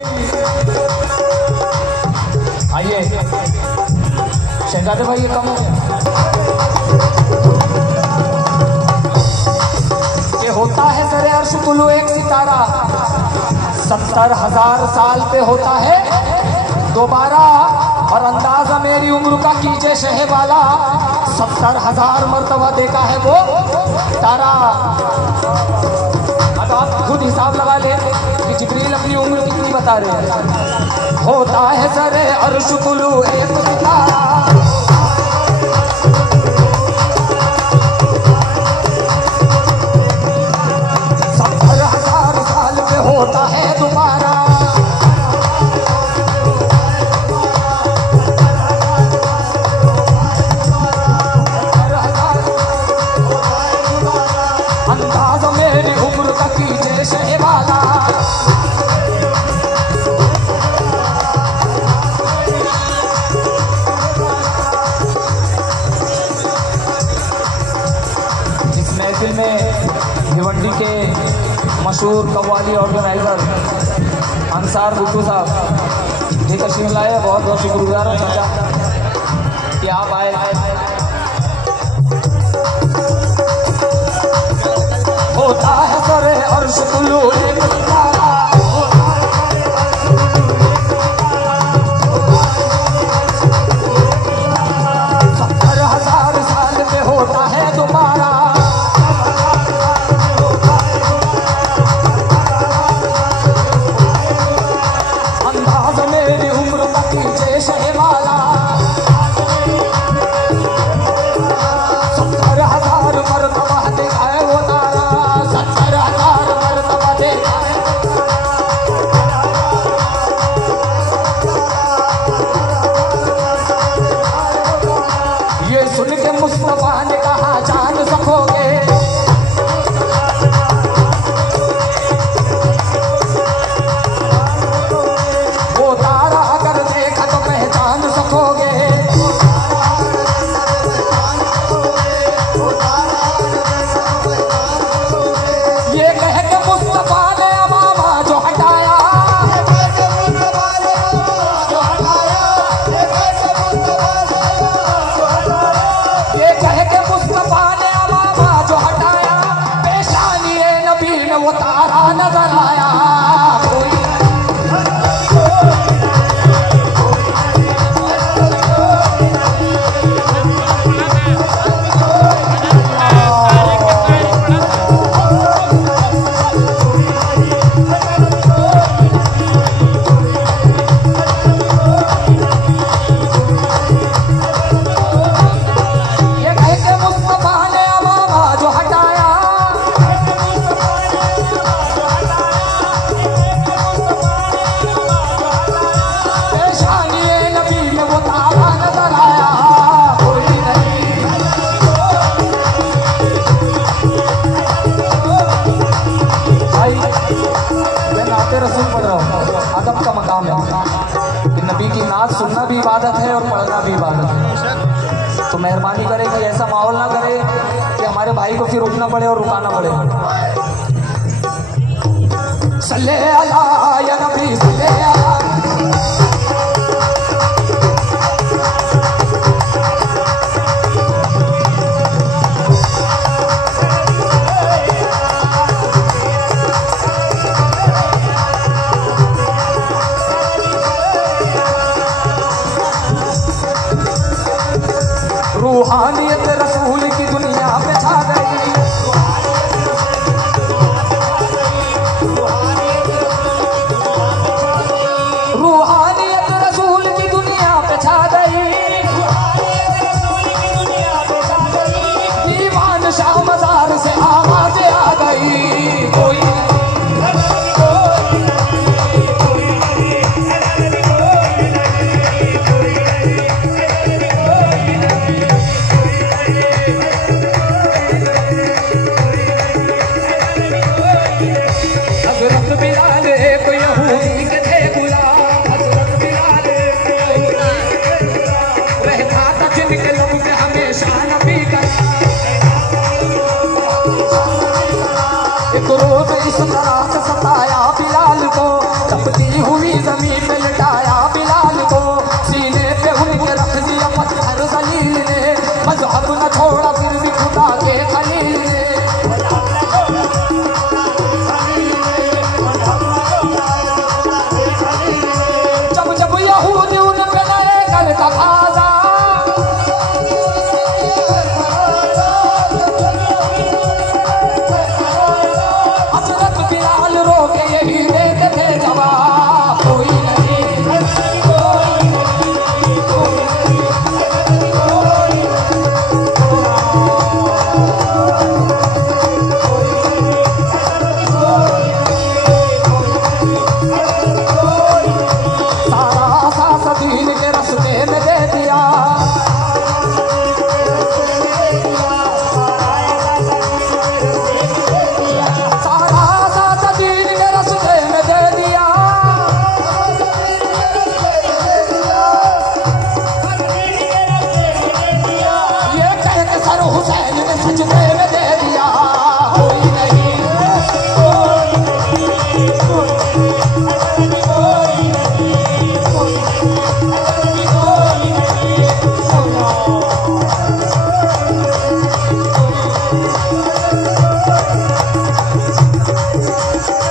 आइए शहजादे भाई, ये कम हो गया। ये होता है सरे अर्श तुलु एक सितारा, 70,000 साल पे होता है दोबारा। और अंदाजा मेरी उम्र का कीजिए शहे वाला, 70,000 मर्तबा देखा है वो तारा। अब आप खुद हिसाब लगा ले कि जिब्रील अपनी उम्र कितनी बता रहे हैं। होता है सरे अर्श तुलु एक सितारा, 70,000 साल पे होता है दोबारा। अंदाजा मेरी उम्र का कीजिए शहे वाला। इस महफिल में भिवंडी के मशहूर कव्वाली ऑर्गेनाइजर अंसार बुट्टू साहब जी तशरीफ लाए। बहुत बहुत शुक्रगुजार हूँ चाचा कि आप आए। होता है सरे अर्श तुलु एक सितारा, 70,000 साल पे होता है दोबारा। अंदाज मेरी उम्र का कीजिए शहे वाला, 70,000 मर्तबा देखा है वो तारा, 70,000 मर्तबा देखा है। ये सुन के मुस्तफा ने कहा जान सकोगे, वो तारा अगर देखा तो पहचान सकोगे। ये कह के मुस्तफा ने अमामा जो हटाया, ये कह के मुस्तफा ने अमामा जो हटाया, पेशानी नबी ने वो तारा नजर आया। ये कह के मुस्तफा ने अमामा जो हटाया, पेशानी नबी में वो तारा नजर आया। कोई नहीं भाई, मैं नाते रसूल पढ़ रहा हूँ। अदब का मकाम है कि नबी की नात सुनना भी इबादत है और पढ़ना भी इबादत है। तो मेहरबानी करे कि ऐसा माहौल ना करे कि हमारे भाई को फिर रुकना पड़े और रुकाना पड़े। सल्ले अला या नबी सल्ले अला। रूहानियत रसूल की दुनिया पे छा गई,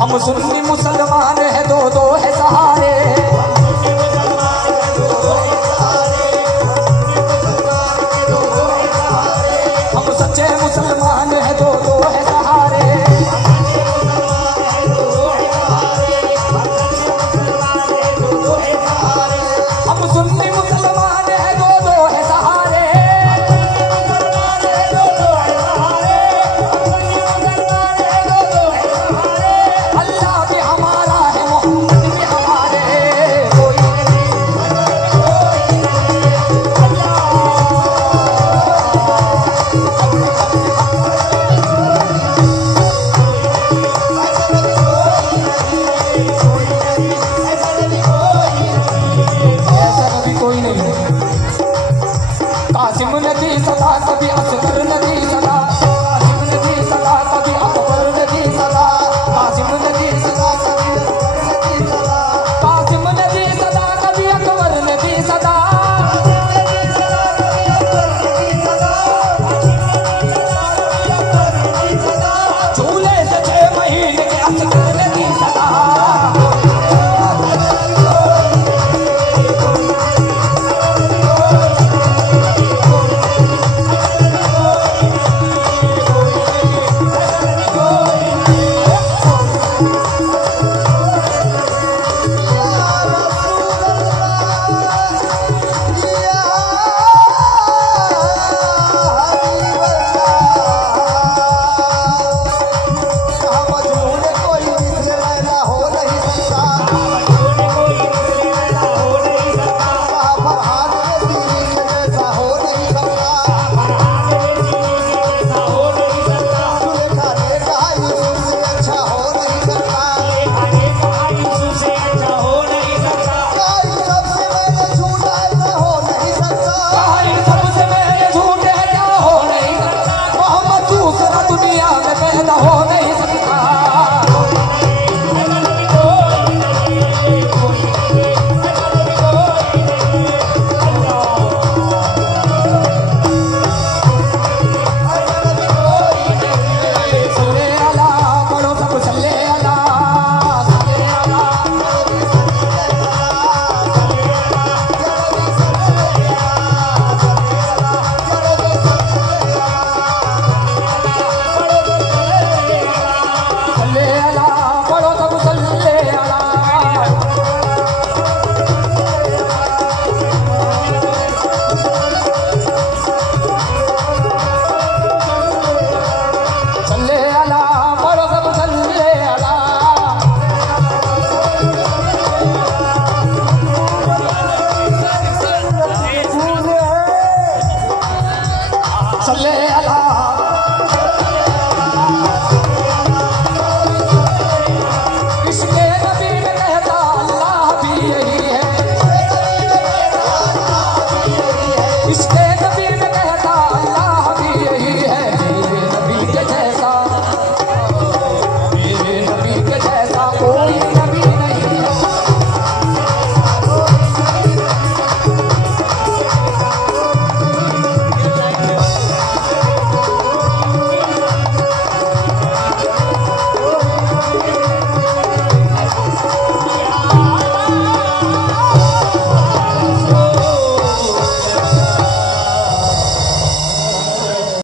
हम सुन्नी मुसलमान है, दो दो है सहारे। हम सच्चे मुसलमान है, दो दो है सहारे। हम सुन्नी मुसलमान है, दो दो है सहारे। अल्लाह भी हमारा है, मोहम्मद भी हमारे, कोई ऐसा नबी कोई नहीं। कासिम ने दी सदा कभी असगर ने